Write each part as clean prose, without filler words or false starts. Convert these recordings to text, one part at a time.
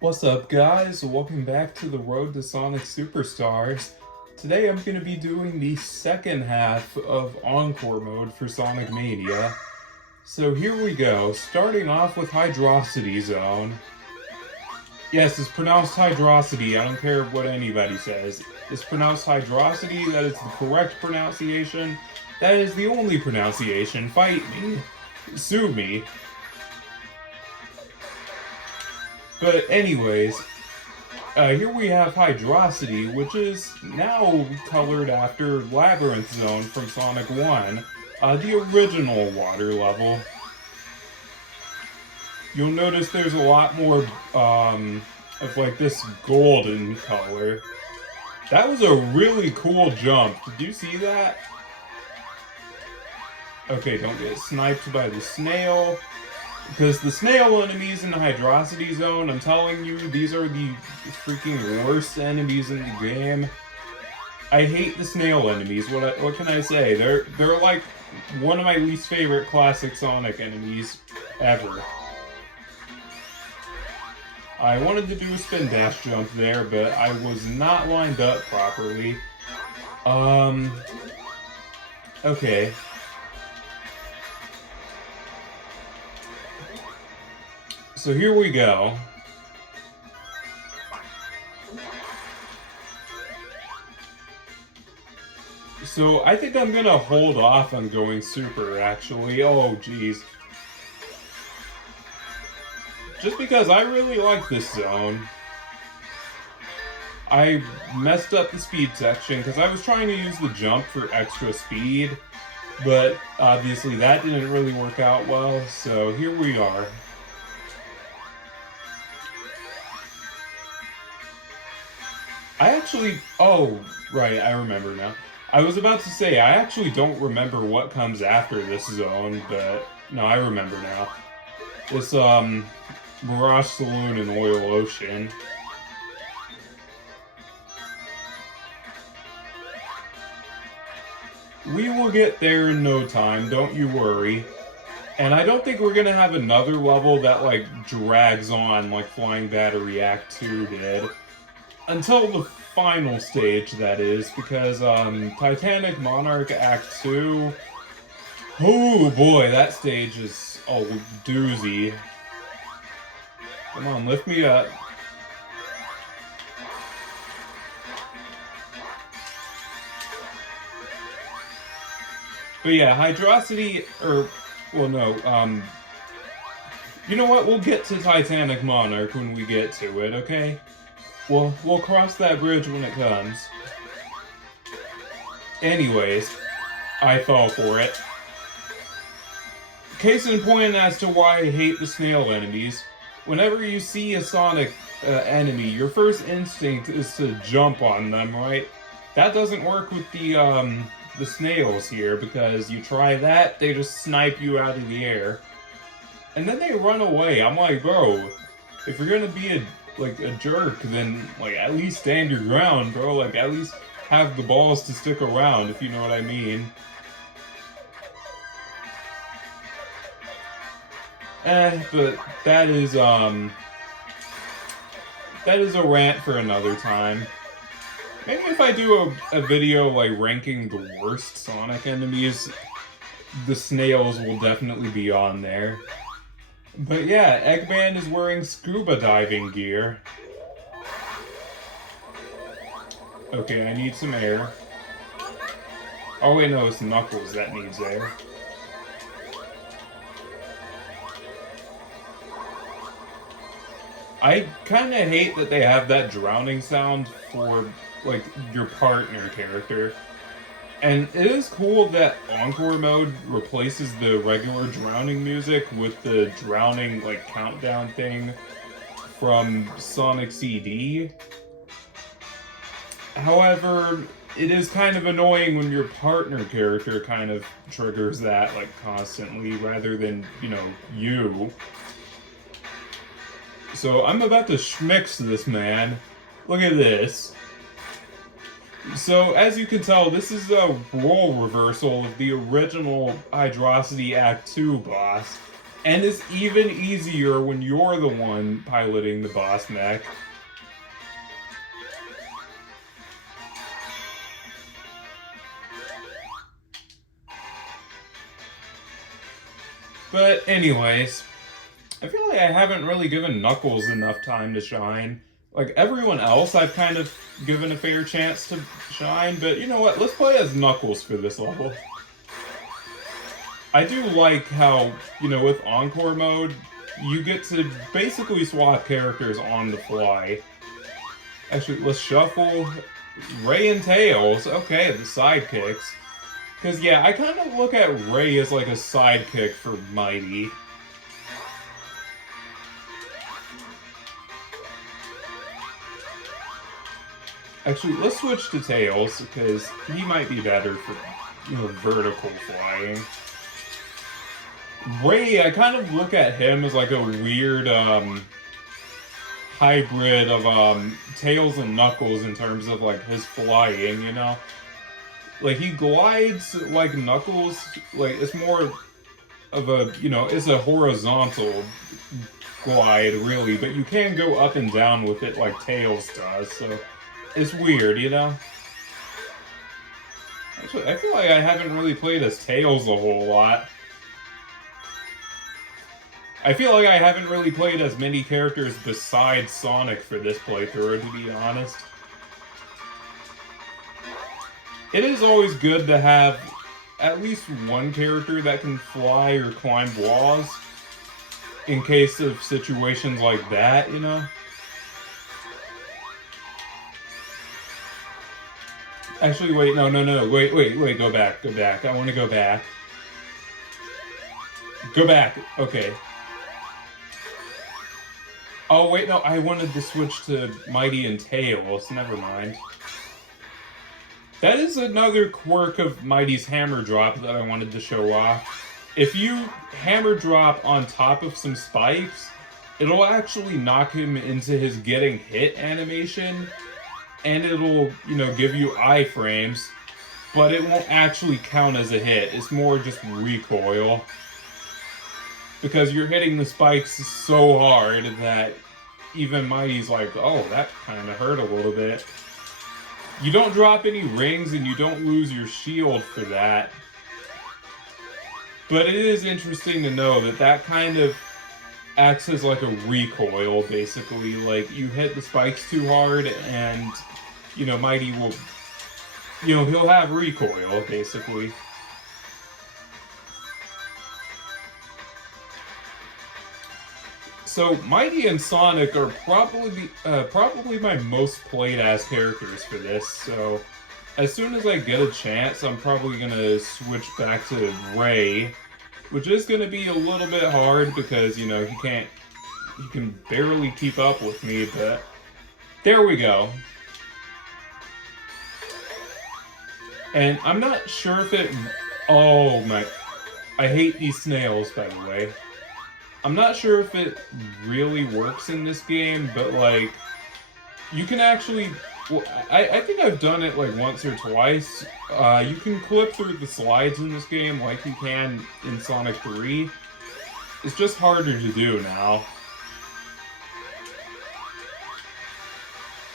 What's up, guys? Welcome back to the Road to Sonic Superstars. Today I'm going to be doing the second half of Encore mode for Sonic Mania. So here we go, starting off with Hydrocity Zone. Yes, it's pronounced Hydrocity, I don't care what anybody says. It's pronounced Hydrocity, that is the correct pronunciation. That is the only pronunciation. Fight me. Sue me. But anyways, here we have Hydrocity, which is now colored after Labyrinth Zone from Sonic 1, the original water level. You'll notice there's a lot more of like this golden color. That was a really cool jump. Did you see that? Okay, don't get sniped by the snail. Because the snail enemies in the Hydrocity Zone, I'm telling you, these are the freaking worst enemies in the game. I hate the snail enemies. What can I say? They're like one of my least favorite classic Sonic enemies ever. I wanted to do a spin dash jump there, but I was not lined up properly. Okay. So here we go. So I think I'm gonna hold off on going super, actually. Oh, geez. Just because I really like this zone. I messed up the speed section because I was trying to use the jump for extra speed, but obviously that didn't really work out well, so here we are. Oh, right, I remember now. I was about to say, I actually don't remember what comes after this zone, but no, I remember now. It's, Mirage Saloon and Oil Ocean. We will get there in no time, don't you worry. And I don't think we're gonna have another level that, like, drags on like Flying Battery Act 2 did. Until the final stage, that is, because Titanic Monarch Act 2, oh boy, that stage is a doozy. Come on, lift me up. But yeah, Hydrocity, well no, you know what, we'll get to Titanic Monarch when we get to it, okay? We'll cross that bridge when it comes. Anyways, I fell for it. Case in point as to why I hate the snail enemies. Whenever you see a Sonic enemy, your first instinct is to jump on them, right? That doesn't work with the snails here, because you try that, they just snipe you out of the air. And then they run away. I'm like, bro, if you're gonna be a jerk, then like at least stand your ground, bro. Like at least have the balls to stick around, if you know what I mean. But that is a rant for another time. Maybe if I do a video like ranking the worst Sonic enemies, the snails will definitely be on there. But yeah, Eggman is wearing scuba diving gear. Okay, I need some air. Oh wait, no, it's Knuckles that needs air. I kinda hate that they have that drowning sound for, like, your partner character. And it is cool that Encore mode replaces the regular drowning music with the drowning, like, countdown thing from Sonic CD. However, it is kind of annoying when your partner character kind of triggers that, like, constantly, rather than, you know, you. So I'm about to schmix this man. Look at this. So, as you can tell, this is a role reversal of the original Hydrocity Act 2 boss. And it's even easier when you're the one piloting the boss mech. But anyways, I feel like I haven't really given Knuckles enough time to shine. Like everyone else, I've kind of given a fair chance to shine, but you know what? Let's play as Knuckles for this level. I do like how, you know, with Encore mode, you get to basically swap characters on the fly. Actually, let's shuffle Ray and Tails. Okay, the sidekicks. Because, yeah, I kind of look at Ray as like a sidekick for Mighty. Actually, let's switch to Tails, because he might be better for, you know, vertical flying. Ray, I kind of look at him as like a weird, hybrid of, Tails and Knuckles in terms of, like, his flying, you know? Like, he glides like Knuckles, like, it's more of a, you know, it's a horizontal glide, really, but you can go up and down with it like Tails does, so it's weird, you know? Actually, I feel like I haven't really played as Tails a whole lot. I feel like I haven't really played as many characters besides Sonic for this playthrough, to be honest. It is always good to have at least one character that can fly or climb walls in case of situations like that, you know? Actually, wait, no, wait, go back. I want to go back. Go back, okay. Oh, wait, no, I wanted to switch to Mighty and Tails, never mind. That is another quirk of Mighty's hammer drop that I wanted to show off. If you hammer drop on top of some spikes, it'll actually knock him into his getting hit animation, and it'll, you know, give you iframes, but it won't actually count as a hit. It's more just recoil. Because you're hitting the spikes so hard that even Mighty's like, oh, that kind of hurt a little bit. You don't drop any rings and you don't lose your shield for that. But it is interesting to know that that kind of acts as like a recoil, basically. Like, you hit the spikes too hard and, you know, Mighty will, you know, he'll have recoil, basically. So, Mighty and Sonic are probably my most played as characters for this, so as soon as I get a chance, I'm probably going to switch back to Ray, which is going to be a little bit hard because, you know, he can barely keep up with me, but there we go. And I'm not sure if it... Oh my... I hate these snails, by the way. I'm not sure if it really works in this game, but, like, you can actually... Well, I think I've done it, like, once or twice. You can clip through the slides in this game like you can in Sonic 3. It's just harder to do now.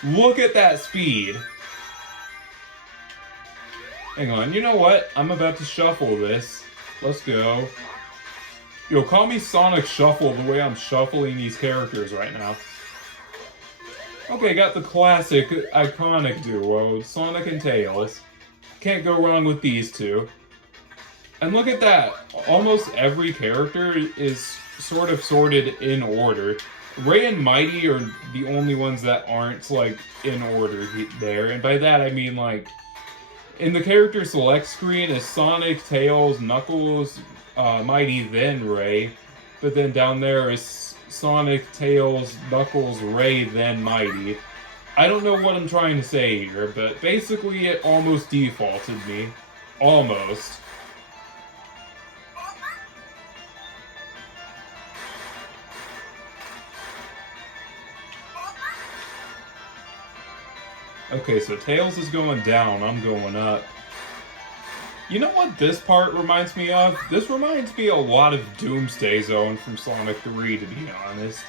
Look at that speed! Hang on, you know what? I'm about to shuffle this. Let's go. Yo, call me Sonic Shuffle the way I'm shuffling these characters right now. Okay, got the classic, iconic duo, Sonic and Tails. Can't go wrong with these two. And look at that, almost every character is sort of sorted in order. Ray and Mighty are the only ones that aren't, like, in order there. And by that I mean, like, in the character select screen is Sonic, Tails, Knuckles, Mighty, then Ray. But then down there is Sonic, Tails, Knuckles, Ray, then Mighty. I don't know what I'm trying to say here, but basically it almost defaulted me. Almost. Okay, so Tails is going down, I'm going up. You know what this part reminds me of? This reminds me a lot of Doomsday Zone from Sonic 3, to be honest.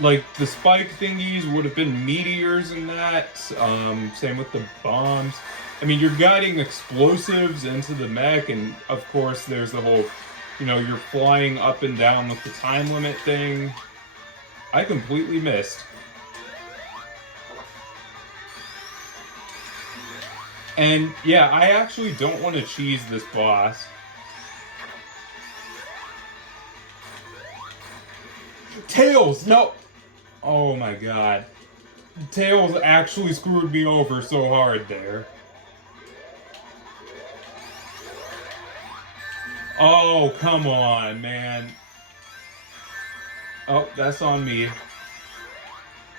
Like, the spike thingies would have been meteors in that. Same with the bombs. I mean, you're guiding explosives into the mech, and of course there's the whole, you're flying up and down with the time limit thing. I completely missed. And yeah, I actually don't want to cheese this boss. Tails! No! Oh my god. Tails actually screwed me over so hard there. Oh, come on, man. Oh, that's on me.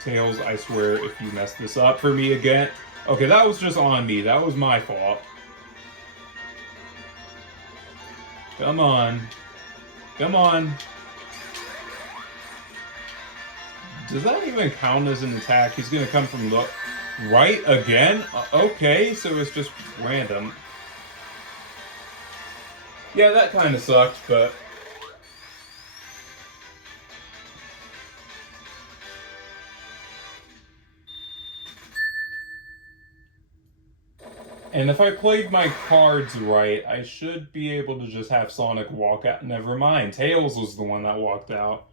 Tails, I swear, if you mess this up for me again. Okay, that was just on me. That was my fault. Come on. Come on. Does that even count as an attack? He's gonna come from the right again? Okay, so it's just random. Yeah, that kind of sucked, but... And if I played my cards right, I should be able to just have Sonic walk out. Never mind, Tails was the one that walked out.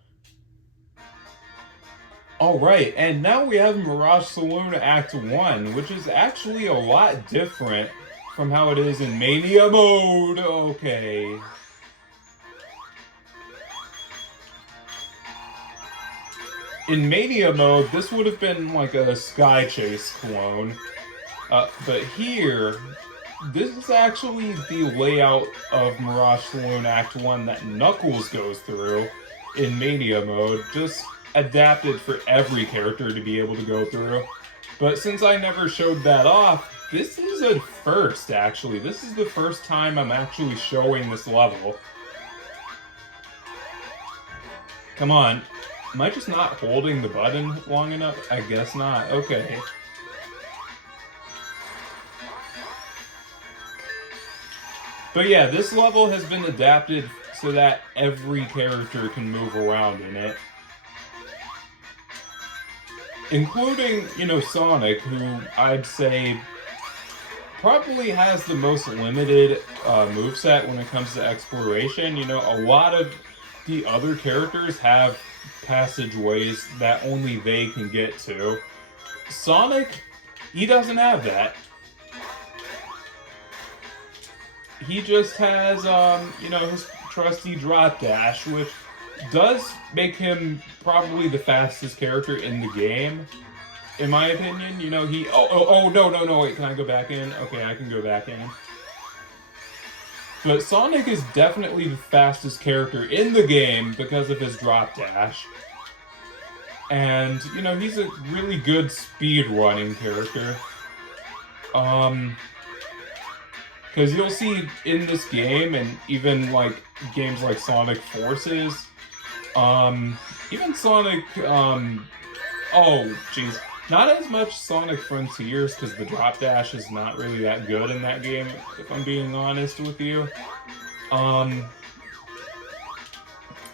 Alright, and now we have Mirage Saloon Act 1, which is actually a lot different from how it is in Mania mode. Okay. In Mania mode, this would have been like a Sky Chase clone. But here, this is actually the layout of Mirage Saloon Act 1 that Knuckles goes through in Mania mode, just adapted for every character to be able to go through. But since I never showed that off, this is a first, actually. This is the first time I'm actually showing this level. Come on. Am I just not holding the button long enough? I guess not. Okay. But yeah, this level has been adapted so that every character can move around in it. Including, Sonic, who I'd say probably has the most limited moveset when it comes to exploration. A lot of the other characters have passageways that only they can get to. Sonic, he doesn't have that. He just has, his trusty drop dash, which does make him probably the fastest character in the game, in my opinion. He... no, wait, can I go back in? Okay, I can go back in. But Sonic is definitely the fastest character in the game because of his drop dash. And, he's a really good speed running character. Because you'll see in this game, and even like games like Sonic Forces, even Sonic, oh jeez, not as much Sonic Frontiers, because the drop dash is not really that good in that game, if I'm being honest with you.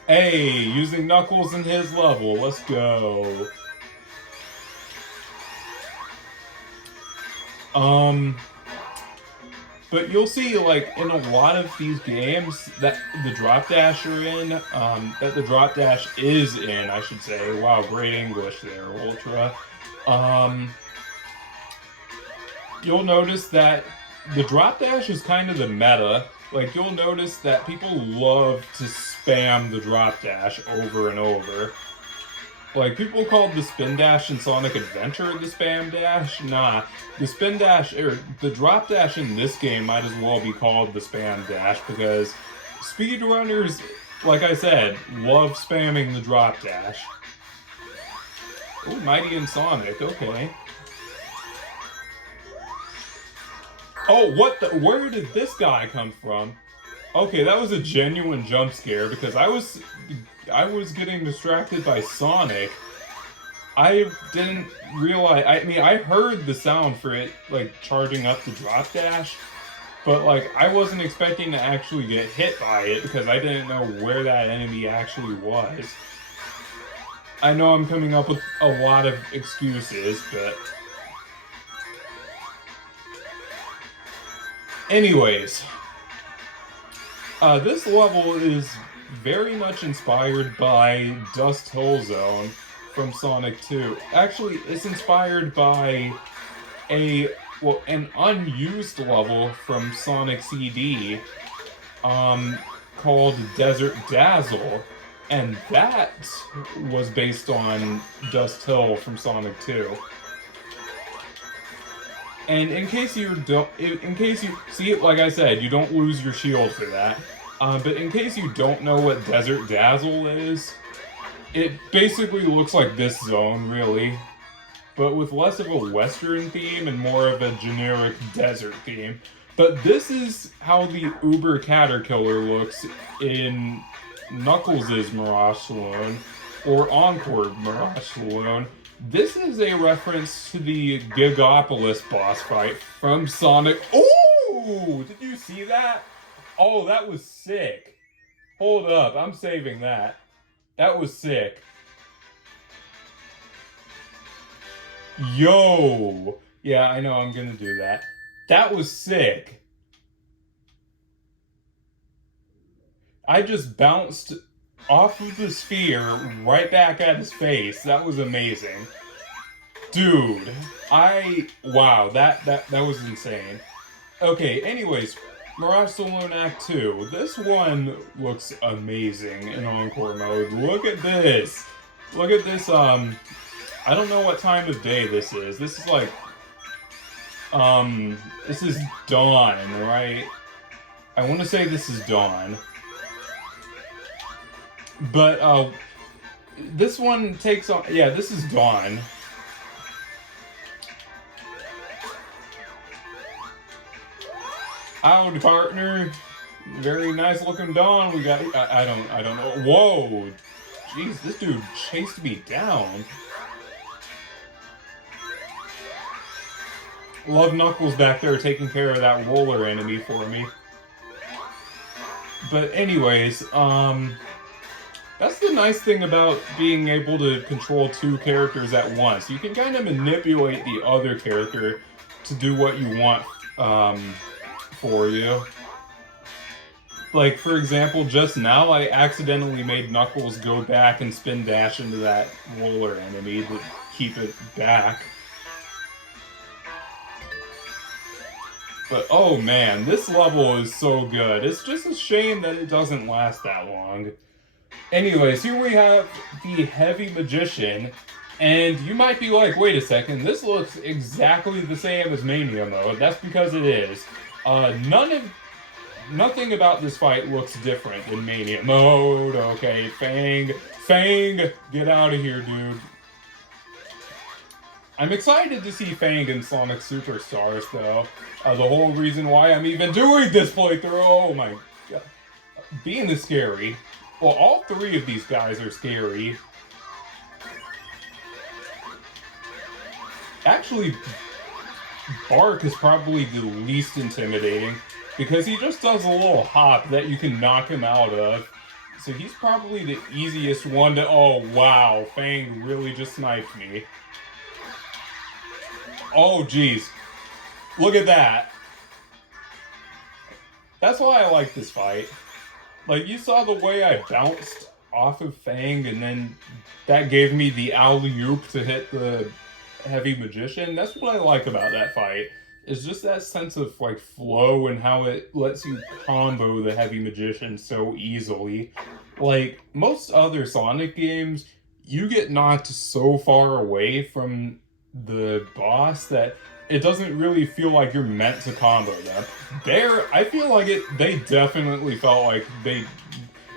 Hey, using Knuckles in his level, let's go. But you'll see, like, in a lot of these games that the drop dash are in, that the drop dash is in, I should say. Wow, great English there, Ultra. You'll notice that the drop dash is kind of the meta. Like, you'll notice that people love to spam the drop dash over and over. Like, people called the spin dash in Sonic Adventure the spam dash. Nah, the spin dash, or the drop dash in this game might as well be called the spam dash, because speedrunners, like I said, love spamming the drop dash. Oh, Mighty and Sonic, okay. Oh, what the? Where did this guy come from? Okay, that was a genuine jump scare, because I was getting distracted by Sonic. I didn't realize. I mean, I heard the sound for it, like charging up the drop dash, but like I wasn't expecting to actually get hit by it because I didn't know where that enemy actually was. I know I'm coming up with a lot of excuses, but anyways, this level is very much inspired by Dust Hill Zone from Sonic 2. Actually, it's inspired by an unused level from Sonic CD, called Desert Dazzle, and that was based on Dust Hill from Sonic 2. And in case you see, like I said, you don't lose your shield for that. But in case you don't know what Desert Dazzle is, it basically looks like this zone, really, but with less of a Western theme and more of a generic desert theme. But this is how the Uber Caterpillar looks in Knuckles' Mirage Saloon or Encore Mirage Saloon. This is a reference to the Gigopolis boss fight from Sonic. Ooh! Did you see that? Oh, that was sick. Hold up, I'm saving that. That was sick. Yo! Yeah, I know I'm gonna do that. That was sick. I just bounced off of the sphere right back at his face. That was amazing. Dude, wow, that was insane. Okay, anyways, Mirage Saloon Act 2. This one looks amazing in Encore mode. Look at this. Look at this, I don't know what time of day this is. This is like, this is dawn, right? I want to say this is dawn. But, this one takes on, yeah, this is dawn. Howdy, partner. Very nice looking dawn we got. I don't know. Whoa. Jeez, this dude chased me down. Love Knuckles back there taking care of that roller enemy for me. But anyways, that's the nice thing about being able to control two characters at once. You can kind of manipulate the other character to do what you want, for you. Like, for example, just now I accidentally made Knuckles go back and spin dash into that roller enemy to keep it back. But oh man, this level is so good. It's just a shame that it doesn't last that long. Anyways, here we have the Heavy Magician, and you might be like, wait a second, this looks exactly the same as Mania mode. That's because it is. Nothing about this fight looks different in Mania mode. Okay, Fang, get out of here, dude. I'm excited to see Fang in Sonic Superstars, though. The whole reason why I'm even doing this playthrough. Oh my god. Being is scary. Well, all three of these guys are scary. Actually, Bark is probably the least intimidating because he just does a little hop that you can knock him out of. So he's probably the easiest one to... Oh, wow. Fang really just sniped me. Oh, jeez. Look at that. That's why I like this fight. Like, you saw the way I bounced off of Fang, and then that gave me the alley-oop to hit the Heavy Magician. That's what I like about that fight. It's just that sense of, like, flow and how it lets you combo the Heavy Magician so easily. Like, most other Sonic games, you get knocked so far away from the boss that it doesn't really feel like you're meant to combo them. There, I feel like they definitely felt like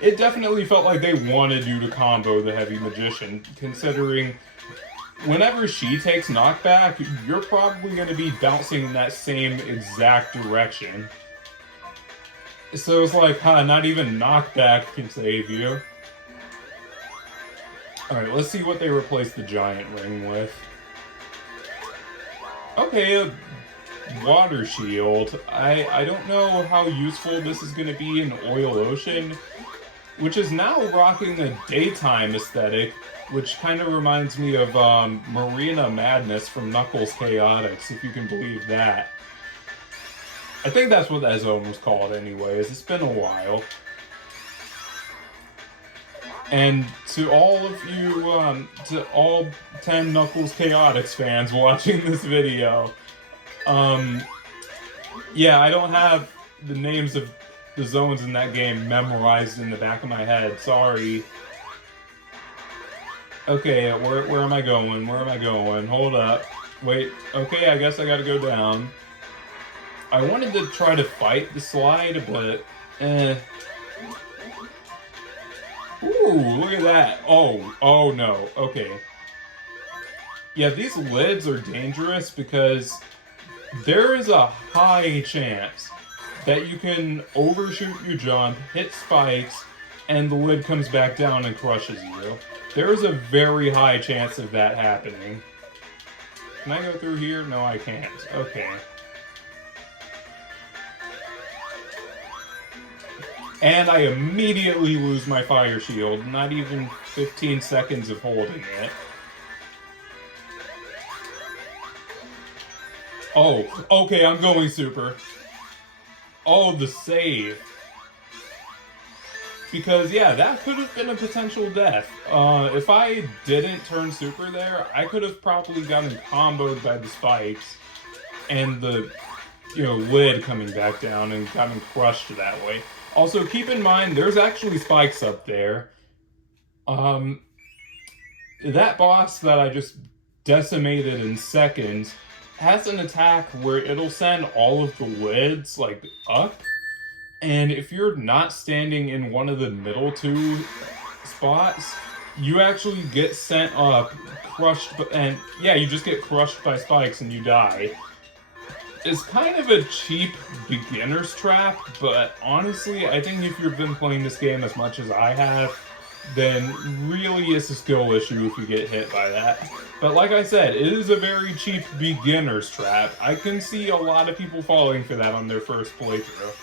it definitely felt like they wanted you to combo the Heavy Magician, considering whenever she takes knockback, you're probably going to be bouncing in that same exact direction. So it's like, not even knockback can save you. Alright, let's see what they replaced the giant ring with. Okay, a water shield. I don't know how useful this is going to be in Oil Ocean, which is now rocking a daytime aesthetic, which kind of reminds me of Marina Madness from Knuckles Chaotix, if you can believe that. I think that's what that zone was called anyways. It's been a while. And to all of you, to all 10 Knuckles Chaotix fans watching this video, yeah, I don't have the names of the zones in that game memorized in the back of my head. Sorry. Okay, where am I going? Where am I going? Hold up. Wait, okay, I guess I gotta go down. I wanted to try to fight the slide, but, Ooh, look at that. Oh no, okay. Yeah, these lids are dangerous because there is a high chance that you can overshoot your jump, hit spikes, and the lid comes back down and crushes you. There is a very high chance of that happening. Can I go through here? No, I can't. Okay. And I immediately lose my fire shield, not even 15 seconds of holding it. Oh, okay, I'm going super. Oh, the save. Because, yeah, that could have been a potential death. If I didn't turn super there, I could have probably gotten comboed by the spikes and the, lid coming back down and gotten crushed that way. Also, keep in mind, there's actually spikes up there. That boss that I just decimated in seconds has an attack where it'll send all of the lids, like, up. And if you're not standing in one of the middle two spots, you actually get sent up, crushed, and yeah, you just get crushed by spikes and you die. It's kind of a cheap beginner's trap, but honestly, I think if you've been playing this game as much as I have, then really it's a skill issue if you get hit by that. But like I said, it is a very cheap beginner's trap. I can see a lot of people falling for that on their first playthrough.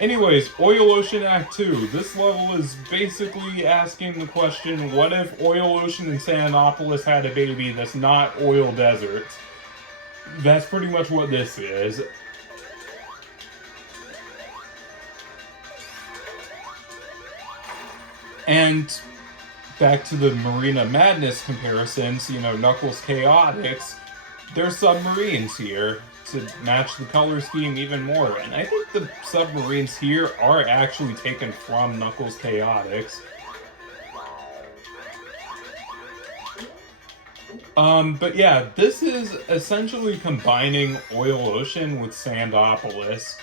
Anyways, Oil Ocean Act 2. This level is basically asking the question, what if Oil Ocean and Sanopolis had a baby that's not Oil Desert? That's pretty much what this is. And back to the Marina Madness comparisons, Knuckles Chaotix, there's submarines here to match the color scheme even more. And I think the submarines here are actually taken from Knuckles Chaotix. But yeah, this is essentially combining Oil Ocean with Sandopolis.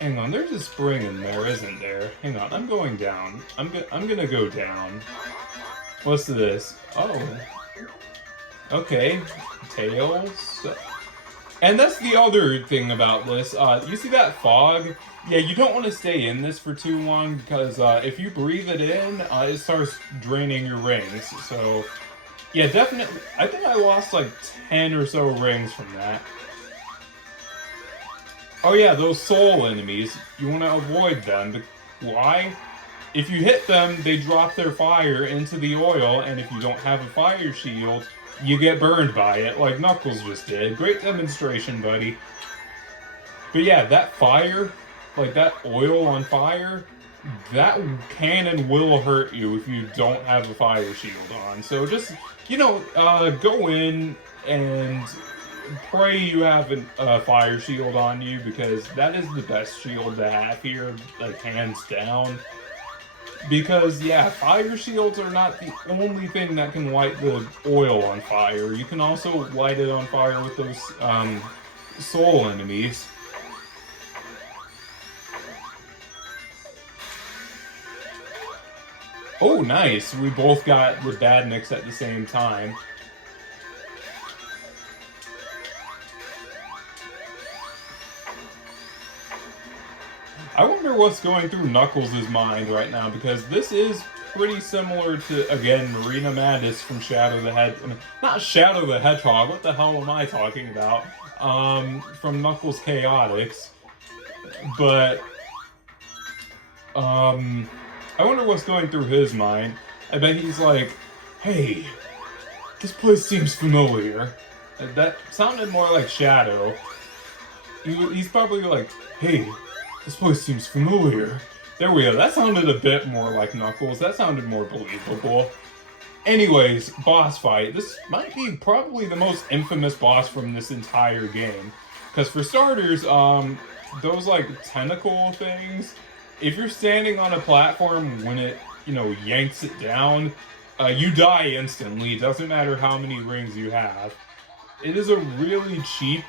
Hang on, there's a spring in there, isn't there? Hang on, I'm going down. I'm gonna go down. What's this? Oh. Okay. Tails. And that's the other thing about this. You see that fog? Yeah, you don't want to stay in this for too long because if you breathe it in, it starts draining your rings. So, yeah, definitely. I think I lost like 10 or so rings from that. Oh yeah, those soul enemies, you want to avoid them. Why? If you hit them, they drop their fire into the oil, and if you don't have a fire shield, you get burned by it, like Knuckles just did. Great demonstration, buddy. But yeah, that fire, like that oil on fire, that can and will hurt you if you don't have a fire shield on. So just, go in and pray you have a fire shield on you, because that is the best shield to have here, like hands down. Because, yeah, fire shields are not the only thing that can light the oil on fire. You can also light it on fire with those soul enemies. Oh, nice! We both got the badniks at the same time. I wonder what's going through Knuckles' mind right now, because this is pretty similar to, again, Marina Madness from Shadow the Hedgehog. Not Shadow the Hedgehog, what the hell am I talking about? From Knuckles Chaotix. But, I wonder what's going through his mind. I bet he's like, hey, this place seems familiar. That sounded more like Shadow. He's probably like, hey, this place seems familiar. There we go. That sounded a bit more like Knuckles. That sounded more believable. Anyways, boss fight. This might be probably the most infamous boss from this entire game. Because for starters, those like tentacle things, if you're standing on a platform when it, yanks it down, you die instantly. It doesn't matter how many rings you have. It is a really cheap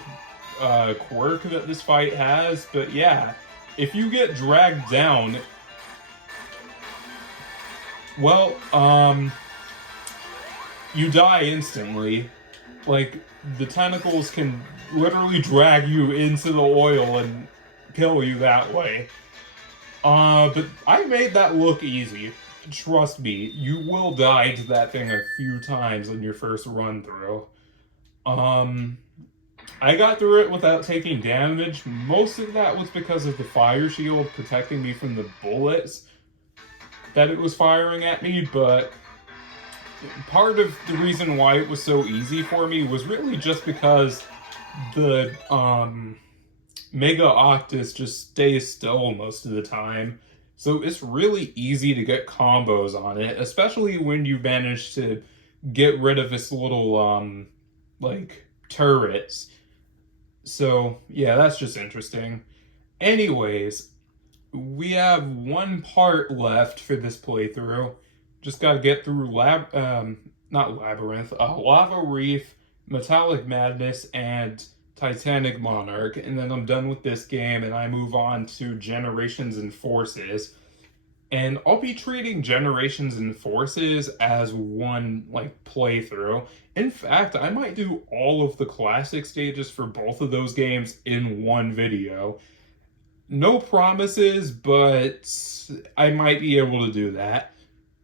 quirk that this fight has, but yeah, if you get dragged down, well, you die instantly. Like, the tentacles can literally drag you into the oil and kill you that way. But I made that look easy. Trust me, you will die to that thing a few times on your first run through. I got through it without taking damage. Most of that was because of the fire shield protecting me from the bullets that it was firing at me, but part of the reason why it was so easy for me was really just because the Mega Octus just stays still most of the time. So it's really easy to get combos on it, especially when you manage to get rid of its little, turrets. So, yeah, that's just interesting. Anyways, we have one part left for this playthrough. Just gotta get through not Labyrinth, Lava Reef, Metallic Madness, and Titanic Monarch, and then I'm done with this game and I move on to Generations and Forces. And I'll be treating Generations and Forces as one, playthrough. In fact, I might do all of the classic stages for both of those games in one video. No promises, but I might be able to do that.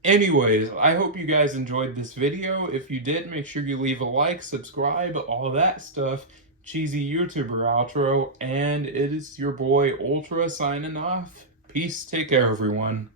Anyways, I hope you guys enjoyed this video. If you did, make sure you leave a like, subscribe, all that stuff. Cheesy YouTuber outro, and it is your boy Ultra signing off. Peace, take care everyone.